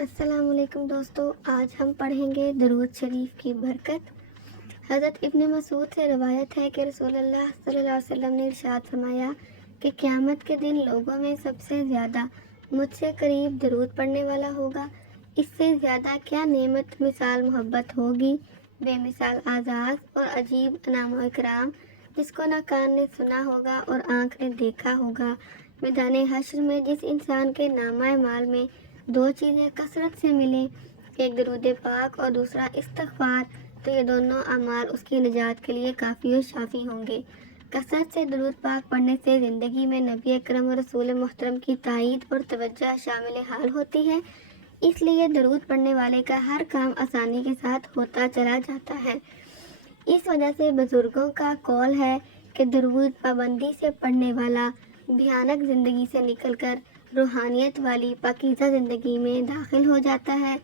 السلام علیکم دوستو، آج ہم پڑھیں گے درود شریف کی برکت۔ حضرت ابن مسعود سے روایت ہے کہ رسول اللہ صلی اللہ علیہ وسلم نے ارشاد فرمایا کہ قیامت کے دن لوگوں میں سب سے زیادہ مجھ سے قریب درود پڑھنے والا ہوگا۔ اس سے زیادہ کیا نعمت مثال محبت ہوگی، بے مثال اعزاز اور عجیب انعام و اکرام، جس کو نہ کان نے سنا ہوگا اور آنکھ نے دیکھا ہوگا۔ میدان حشر میں جس انسان کے نامہ مال میں دو چیزیں کثرت سے ملیں، ایک درود پاک اور دوسرا استغفار، تو یہ دونوں اعمال اس کی نجات کے لیے کافی و شافی ہوں گے۔ کثرت سے درود پاک پڑھنے سے زندگی میں نبی اکرم اور رسول محترم کی تائید اور توجہ شامل حال ہوتی ہے، اس لیے درود پڑھنے والے کا ہر کام آسانی کے ساتھ ہوتا چلا جاتا ہے۔ اس وجہ سے بزرگوں کا قول ہے کہ درود پابندی سے پڑھنے والا بھیانک زندگی سے نکل کر روحانیت والی پاکیزہ زندگی میں داخل ہو جاتا ہے۔